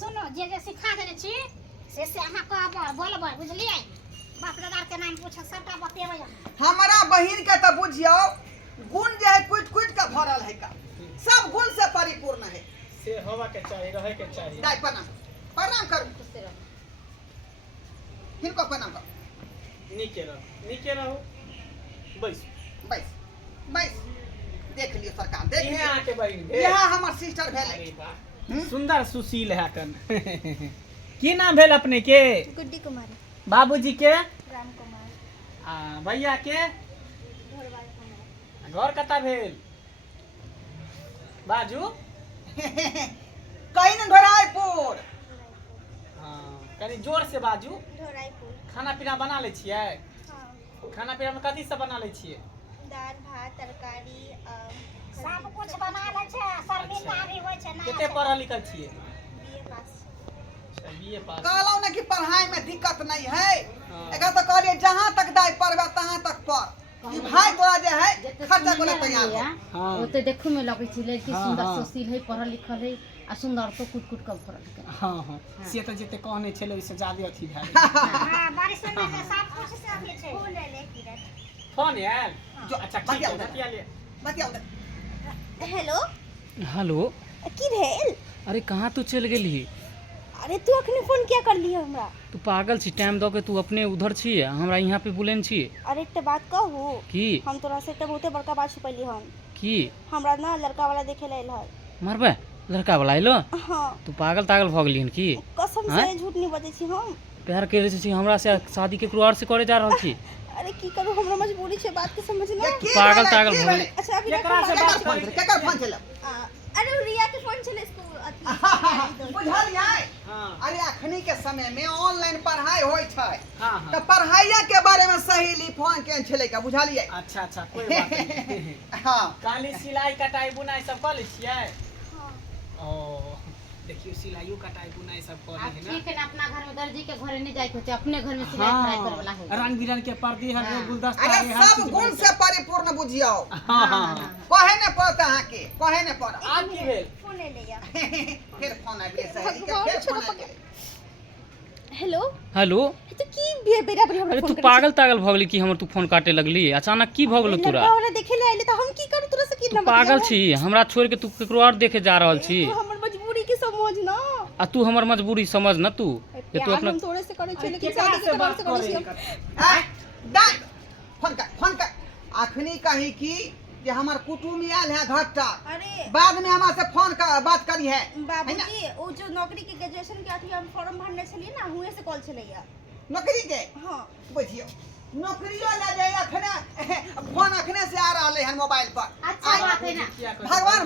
सुनो जे सिखा देने छी से अहाँ कहब बोलबै बुझलियै बाप दादा के नाम पूछ सबटा बतेबै हमारा बहिन के तो बुझियो गुण जे है कुछ कुछ का भरल है का सब गुण से परिपूर्ण है से होवा के चाहिए रहे के चाहिए दाई प्रणाम प्रणाम करू हिनको प्रणाम करू नीके रहो बैस बैस बैस देख लियो सरकार देख इहे लियो आके बहिन यह हमर सिस्टर भेलै अरे वाह सुंदर सुशील है कन की नाम भेल अपने के गुड्डी कुमारी बाबूजी के राम कुमार भैया के घरवाल कुमार घर कता भेल बाजू कहीं न घोराइपुर कनी जोर से बाजू ढोराईपुर खाना पीना बना ले छियै हाँ खाना पीना में कथी सब बना ले छियै दाल भात तरकारी सब कुछ बना लै छै शर्मिंदा भी होय छै ना कते पढ़ल लिखल छियै बीए पास बीए पास कहलौ ना कि पढ़ाई में दिक्कत नहीं है हाँ। एकरा तो कहलिए जहां तक दाई पढ़बे तहां तक पढ़ ई भाई तोरा जे है खर्चा करे तैयार हो हाँ ओते देखो में लगे छी लड़की हाँ, सुंदर हाँ। सुशील है पढ़ल लिखल है आ सुंदर तो कुट कुट कर फरल है हाँ हाँ से तो जते कहने छले ओइसे ज्यादा अथी भए गेल हां बारिश में से सब कुछ से अथी छै फूल ले ले किरण फोन आयल जो अच्छा ठीक बतिया है उधर। बतिया ले बतिया उधर। हेलो हेलो की भेल अरे कहाँ तू चल गेली अरे तू अखने फोन किया कर लिया हमरा तू पागल छी टाइम दो के तू अपने उधर छी हमरा यहाँ पे बुलेन छी अरे एकटा बात कहू की हम तोरा से एकटा बहुते बड़का बात छुपैली हन की हमरा ना लड़का वाला देखे ले हल मरबे लड़का वाला आइलो हाँ तू पागल तागल भ गेलिहन की कसम हाँ? से झूठ नहीं बजे छी हम प्यार करे छी हमरा से शादी के और से करे जा रहल छी अरे की करू हमरा मजबूरी छै बात के समझना ये की पागल भेलै, तागल की भऽ भेलै? अच्छा अभी केकरा से रखो, बात बात करी? केकर फोन छलै अरे वो रिया के फोन चले इसको बुझलियै हाँ अरे अखनी के समय में ऑनलाइन पढ़ाई होय छै हाँ तो हाँ पढ़ाइया के बारे में सही फोन के छलै का बुझलियै अच्छा अच्छा कोई बात नहीं हां काली सिलाई कटाई बुनाई सब कर ले छियै हाँ ओ देखियो सिलाइयो कटाई बुनाई सब कर आ ले है ना ठीक है ना अपना घर में दर्जी के घरे नहीं जाए के होते अपने घर में सिलाई कढ़ाई करे वाला हो रंग बिरंग के पर्दे हर हाँ। गुलदस्ता अरे है, हर सब चीज गुण बनै से परिपूर्ण बुझियो छै। हाँ हाँ हाँ कहे ने पड़त अहाँ के कहे ने पड़त आप की भेल फोन ले लिया फिर फोन आबि सहेली के भगवान फिर फोन छोड़ो आबि हेलो हेलो तो की बेरा पर हमरा अरे फोन तू करै पागल तागल भ गेली कि हमर तू फोन काटे लगली अचानक की भ गेलो तोरा लड़का वाला देखे ले आइले तो हम की करू तोरा से की तू पागल छी हमरा छोड़ के तू केकरो और देखे जा रहल छी तू हमर मजबूरी के समझ ना आ तू हमर मजबूरी समझ न तू कि तू प्यार अपना हम तोरे से करे छी लेकिन केकरा शादी से के बात से करे छी करे दाई फोन कर अखनी कही की कि हमार कुटुम आयल है घर तक अरे बाद में हमरा से फोन कर बात करी है बाबूजी वो जो नौकरी के ग्रेजुएशन के अथी हम फॉर्म भरने छलिए ना हुए से कॉल छलैया नौकरी के हां बुझियो नौकरियो ले जाए अखने फोन अखने से आ रहले हन मोबाइल पर अच्छा बात है ना क्या कर भगवान